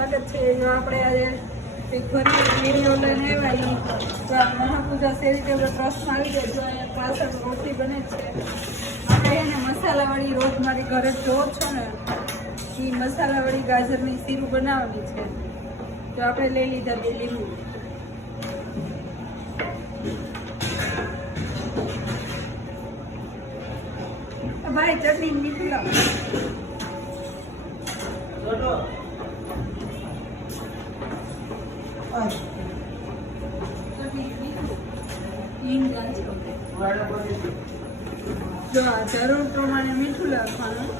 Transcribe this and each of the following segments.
સ્વાગત છે. જો આપણે આજે મહાપૂજા પાછળ રોટલી બને છે. એને મસાલાવાળી રોજ મારી ઘરે જો છો ને એ મસાલાવાળી ગાજરની સીરું બનાવવાની છે. તો આપણે લઈ લીધા બે લીંબુ. ભાઈ, ચટણી મીઠું જો આ જરૂર પ્રમાણે મીઠું નાખવાનું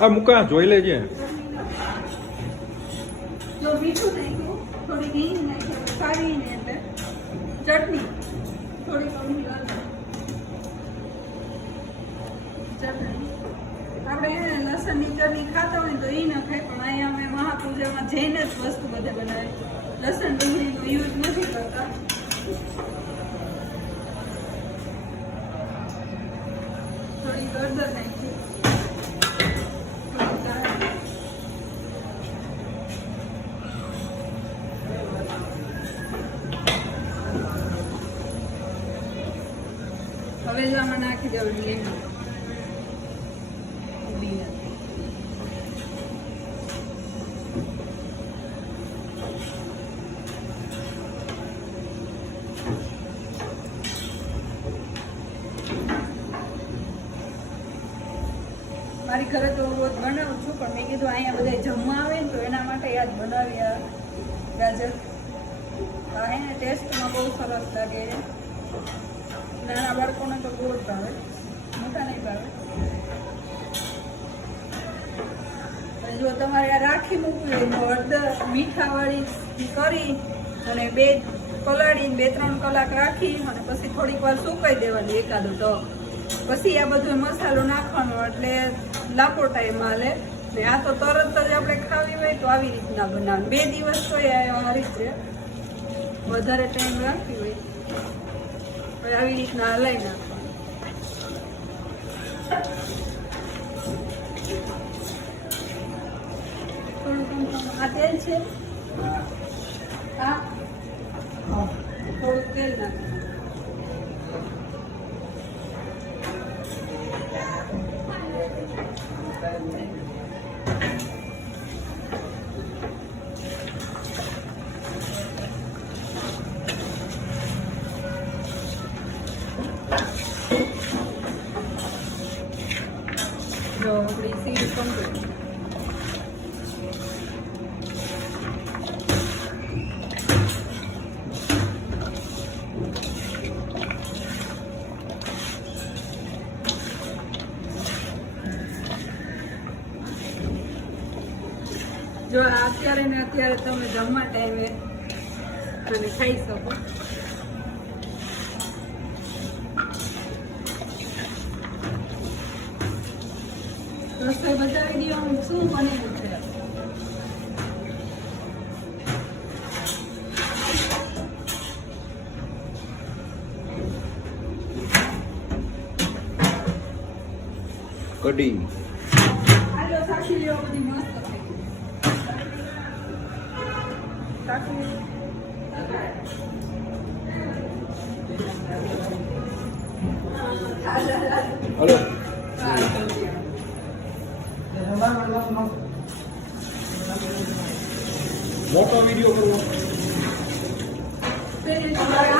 આ મુકા જોઈ લેજે. જો મીઠું નાખ્યું થોડી હિંગ નાખી સારી ચટણી થોડી કમી ચટણી આપણે હે ને લસણની ચટણી ખાતા હોય તો એ ન ખાય, પણ અહીંયા અમે મહાપૂજામાં જઈને જ વસ્તુ બધે બનાવે. લસણ ડુંગળીનો યુઝ નથી કરતા. થોડી ગળદર નાખી. થોડી કાળી. હવે જો આમાં નાખી દેવાનું લીંબુ. મારી ઘરે તો રોજ બનાવું છું, પણ મેં કીધું અહીંયા બધા જમવા આવે ને તો એના માટે યાદ બનાવી આ ગાજર. હે ટેસ્ટમાં બહુ સરસ લાગે. નાના બાળકોને તો બહુ જ ભાવે. મોટા નહીં ભાવે. જો તમારે આ રાખી મૂકવી હોય તો હળદર, મીઠાવાળી કરી અને બે પલાળીને બે ત્રણ કલાક રાખી અને પછી થોડીક વાર સુકાઈ દેવાની એકાદો તો પછી આ બધો મસાલો નાખવાનો એટલે લાંબો ટાઈમ હાલે ને આ તો તરત જ આપણે ખાવી હોય તો આવી રીતના બનાવે બે દિવસ તો એ આ રીતે વધારે ટાઈમ રાખવી હોય. હવે આવી રીતના હલાઈ નાખવાનું. થોડું આ તેલ છે. આ જો આપણી સીલ કમ્પ્લીટ જો અત્યારે ને અત્યારે તમે જમવા ટાઈમે અને ખાઈ શકો. રસોઈ બતાવી દઈએ હું શું બનેલું છે? કઢી. હાલો સાચી લેવા બધી મસ્ત થઈ સાક્ષી હલો મોટો વિડીયો કરવો હા